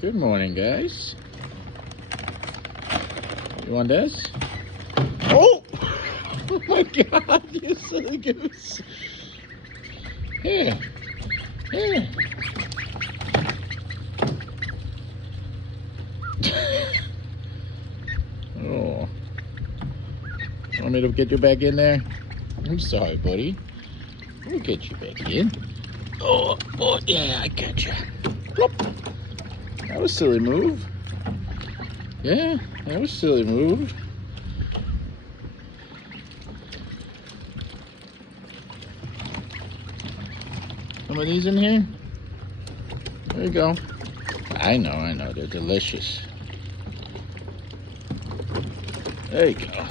Good morning, guys. You want this? Oh! Oh my God, you silly goose. Here. Here. Oh. Want me to get you back in there? I'm sorry, buddy. We'll get you back in. Oh, yeah, I got you. Whoop. That was a silly move. Yeah, that was a silly move. Some of these in here? There you go. I know. They're delicious. There you go.